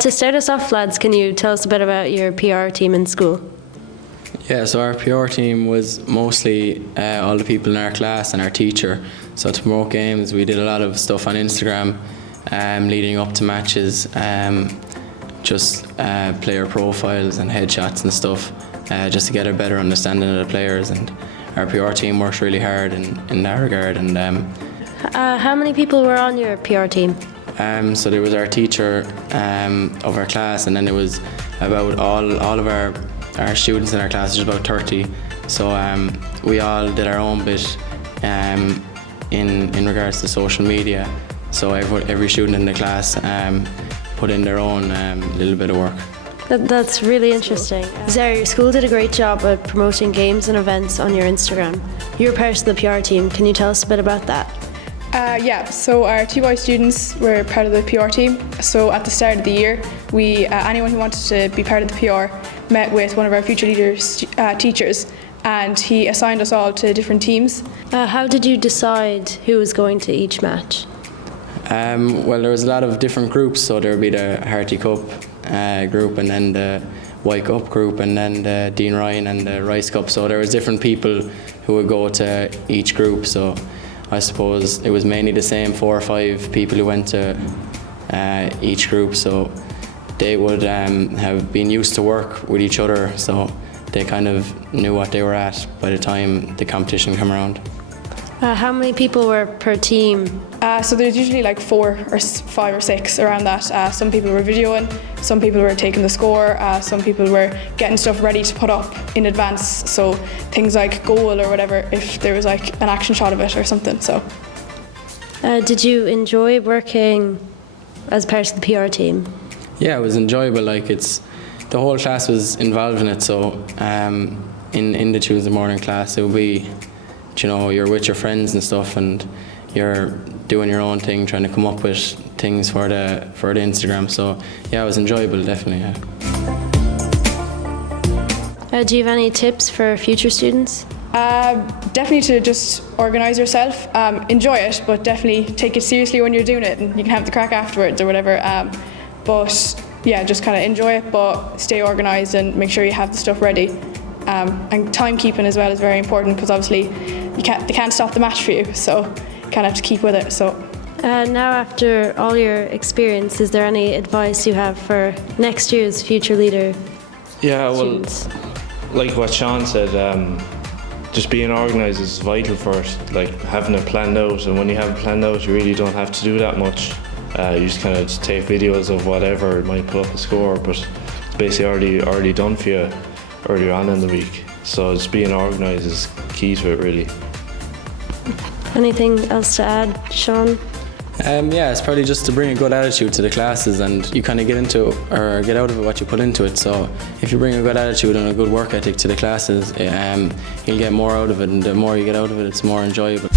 To start us off, lads, can you tell us a bit about your PR team in school? Yeah, so our PR team was mostly all the people in our class and our teacher. So to promote games, we did a lot of stuff on Instagram leading up to matches, just player profiles and headshots and stuff, just to get a better understanding of the players. And our PR team worked really hard in that regard. And how many people were on your PR team? so there was our teacher of our class, and then there was about all of our students in our class. There's about 30. So we all did our own bit in regards to social media. So every student in the class put in their own little bit of work. That's really interesting. Zara, your school did a great job at promoting games and events on your Instagram. You're part of the PR team. Can you tell us a bit about that? Yeah, so our TY students were part of the PR team. So at the start of the year, anyone who wanted to be part of the PR met with one of our future leaders teachers, and he assigned us all to different teams. How did you decide who was going to each match? Well, there was a lot of different groups. So there would be the Harty Cup group, and then the White Cup group, and then the Dean Ryan and the Rice Cup. So there was different people who would go to each group. So I suppose it was mainly the same 4 or 5 people who went to each group. So they would have been used to work with each other. So they kind of knew what they were at by the time the competition came around. How many people were per team? So there's usually like 4 or 5 or 6 around that. Some people were videoing, some people were taking the score, some people were getting stuff ready to put up in advance. So things like goal or whatever, if there was like an action shot of it or something. So. Did you enjoy working as part of the PR team? Yeah, it was enjoyable. Like the whole class was involved in it. So in the Tuesday morning class, it would be, you know, you're with your friends and stuff, and you're doing your own thing, trying to come up with things for the Instagram. So yeah, it was enjoyable, definitely. Yeah. Do you have any tips for future students? Definitely to just organise yourself, enjoy it, but definitely take it seriously when you're doing it, and you can have the crack afterwards or whatever. But yeah, just kind of enjoy it, but stay organised and make sure you have the stuff ready. And timekeeping as well is very important, because obviously they can't stop the match for you, so you kind of have to keep with it. So. Now, after all your experience, is there any advice you have for next year's future leader students? Like what Sean said, just being organised is vital first, like having it planned out, and when you have it planned out, you really don't have to do that much. You just kind of take videos of whatever, it might put up a score, but it's basically already done for you earlier on in the week. So just being organised is key to it, really. Anything else to add, Sean? Yeah, it's probably just to bring a good attitude to the classes, and you kind of get out of it what you put into it. So if you bring a good attitude and a good work ethic to the classes, you'll get more out of it, and the more you get out of it, it's more enjoyable.